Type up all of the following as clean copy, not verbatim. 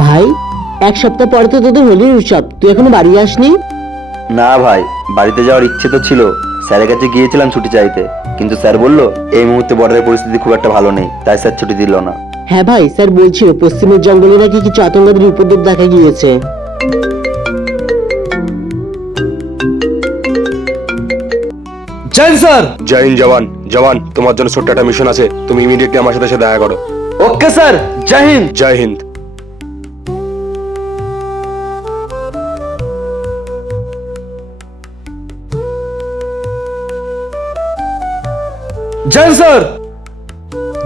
ভাই, এক সপ্তাহ পরে তো তোদের হোলির উৎসব, তুই এখনো বাড়ি আসনি? না ভাই, বাড়িতে যাওয়ার ইচ্ছে তো ছিল। স্যারের কাছে গিয়েছিলাম ছুটি চাইতে, কিন্তু স্যার বললো এই মুহূর্তে বর্ডারের পরিস্থিতি খুব একটা ভালো নেই, তাই স্যার ছুটি দিল না। হ্যাঁ ভাই, স্যার বলছিল পশ্চিমের জঙ্গলে নাকি কিছু আতঙ্কবাদীর উপদ্রব দেখা গিয়েছে। জয় স্যার। জয় হিন্দ জওয়ান। জওয়ান, তোমার জন্য ছোট্ট একটা মিশন আছে, তুমি ইমিডিয়েটলি আমার সাথে এসে দেখা করো। ওকে স্যার, জয় হিন্দ। জয় হিন্দ। জয় স্যার।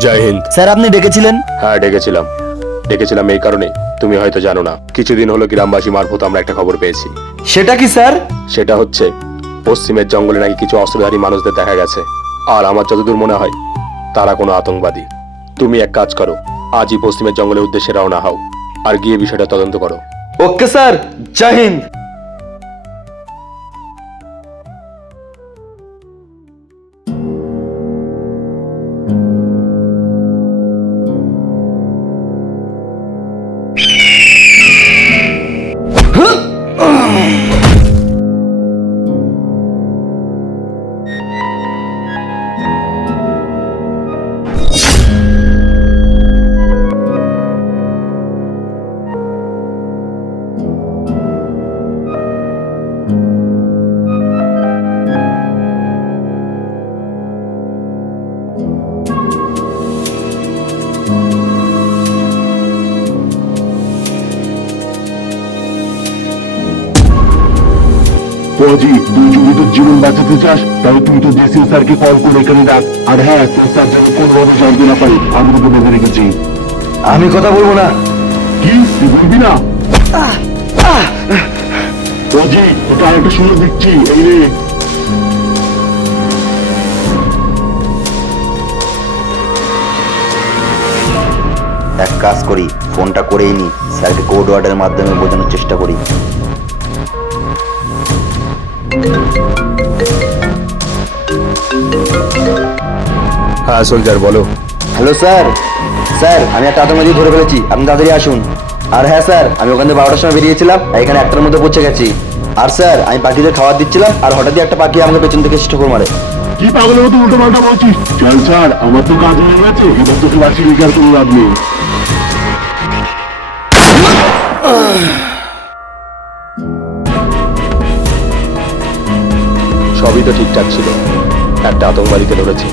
জয় হিন্দ। স্যার আপনি ডেকেছিলেন? হ্যাঁ ডেকেছিলাম এই কারণে, তুমি হয়তো জানো না, কিছুদিন হলো গ্রামবাসী মারফত আমরা একটা খবর পেয়েছি। সেটা কি স্যার? সেটা হচ্ছে পশ্চিমের জঙ্গলে নাকি কিছু অস্ত্রধারী মানুষদের দেখা গেছে, আর আমার যতদূর মনে হয় তারা কোনো আতঙ্কবাদী। তুমি এক কাজ করো, আজই পশ্চিমের জঙ্গলের উদ্দেশ্যে রওনা হও আর গিয়ে বিষয়টা তদন্ত করো। ওকে স্যার, জয় হিন্দ। ফৌজি, তুই যদি তোর জীবন বাঁচাতে চাস তাহলে তুই তো জেসি স্যারকে কল করে এখানে রাখ। আর হ্যাঁ, তোর স্যার যেন কোনোভাবে জানতে না পারে আমি তোকে বেঁধে রেখেছি। আমি কথা বলবো না। কি তুই বলবি না? ফৌজি, তোকে আরেকটা সুযোগ দিচ্ছি, এই রে। এক কাজ করি, ফোনটা করেই নি, স্যারকে কোড ওয়ার্ডের মাধ্যমে বোঝানোর চেষ্টা করি। হ্যাঁ সোলজার, বলো। Hello sir. স্যার, আমি একটা আতঙ্কবাদী ধরে ফেলেছি, আপনি তাড়াতাড়ি আসুন। আর হ্যাঁ স্যার, আমি ওখান থেকে 12টার সময় বেরিয়েছিলাম, এখানে 1টার মধ্যে পৌঁছে গেছি। আর স্যার, আমি পাখিদের খাবার দিচ্ছিলাম, আর হঠাৎই একটা পাখি আমাকে পেছন থেকে এসে ঠোকর মারে। কি পাগলের মতো উল্টো পাল্টা বলছিস? চল স্যার, আমার তো কাজ হয়ে গেছে, এবার তোকে বাঁচিয়ে রেখে আর কোনো লাভ নেই। সবই তো ঠিকঠাক ছিল, একটা আতঙ্কবাদীকে ধরেছে,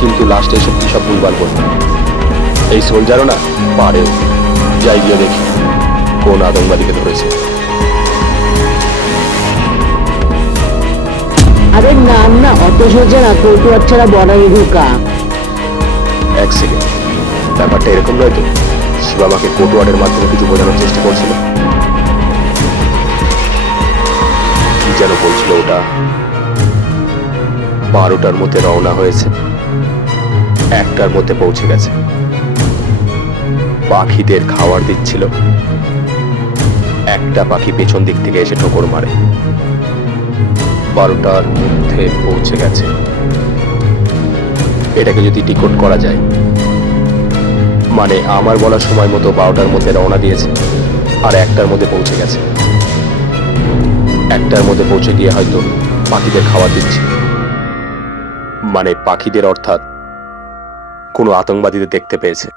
কিন্তু লাস্টে এসব কি সব ভুলভাল করবে। এই সোলজারও না পারেও। যাই গিয়ে দেখি কোন আতঙ্কবাদীকে ধরেছে। আরে না না, অত সোজা না, কৌটুয়ার ছাড়া বর্ডারে ঢোকা। এক সেকেন্ড, ব্যাপারটা এরকম নয় তো? শিবা আমাকে কোটওয়ার্ডের মাধ্যমে কিছু বোঝানোর চেষ্টা করছিল। কি যেন বলছিল ওটা? 12টার মধ্যে রওনা হয়েছে, 1টার মধ্যে পৌঁছে গেছে, পাখিদের খাবার দিচ্ছিল, একটা পাখি পেছন দিক থেকে এসে ঠোকর মারে, 12টার মধ্যে পৌঁছে গেছে। এটাকে যদি টিকট করা যায়, মানে আমার বলার সময় মতো 12টার মধ্যে রওনা দিয়েছে আর 1টার মধ্যে পৌঁছে গেছে, 1টার মধ্যে পৌঁছে গিয়ে হয়তো পাখিদের খাবার দিচ্ছে, মানে পাখিদের অর্থাৎ কোনো আতঙ্কবাদীদের দেখতে পেয়েছে,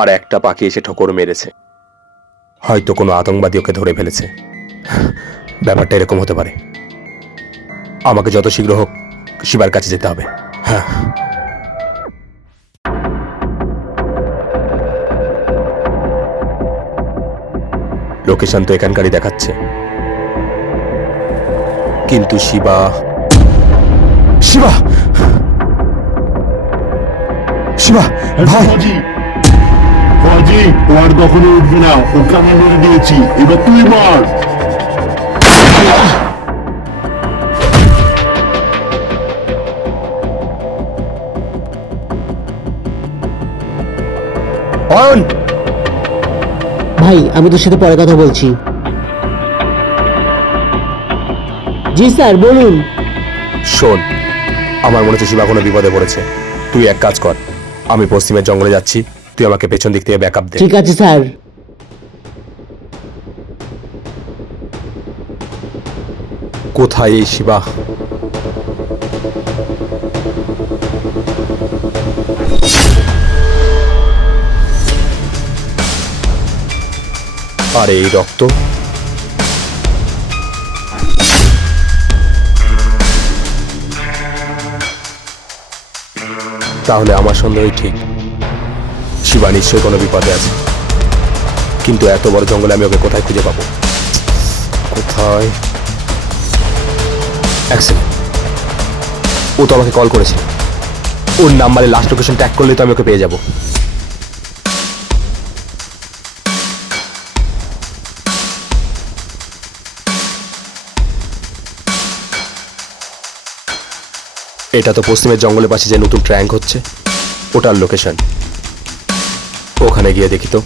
আর একটা পাখি এসে ঠোকর মেরেছে, হয়তো কোনো আতঙ্কবাদী ওকে ধরে ফেলেছে। ব্যাপারটা এরকম হতে পারে। আমাকে যত শীঘ্র হোক শিবার কাছে যেতে হবে। হ্যাঁ, লোকেশন তো এখানকারই দেখাচ্ছে, কিন্তু শিবা শিবা শিবা ভাই। ফৌজি, ফৌজি, ও আর কখনো উঠবে না, ওকে আমি মেরে দিয়েছি, এবার তুই মার। অয়ন, ভাই, আমি তোর সাথে পরে কথা বলছি। জি স্যার, বলুন। শোন, আমার মনে হচ্ছে শিবা কোনো বিপদে পড়েছে। তুই এক কাজ কর, আমি পশ্চিমের জঙ্গলে যাচ্ছি, তুই আমাকে পেছন দিক থেকে ব্যাকআপ দে। ঠিক আছে স্যার। কোথায় এই শিবা? আর এই রক্ত? তাহলে আমার সন্দেহই ঠিক, শিবা নিশ্চয়ই কোনো বিপদে আছে। কিন্তু এত বড় জঙ্গলে আমি ওকে কোথায় খুঁজে পাবো? কোথায়? এক সেকেন্ড, ও তো আমাকে কল করেছে। ওর নাম্বারে লাস্ট লোকেশন ট্যাগ করলে তো আমি ওকে পেয়ে যাব। এটা তো পশ্চিমের জঙ্গলের পাশে যে নতুন ট্র্যাঙ্ক হচ্ছে, ওটার লোকেশন। ওখানে গিয়ে দেখি তো।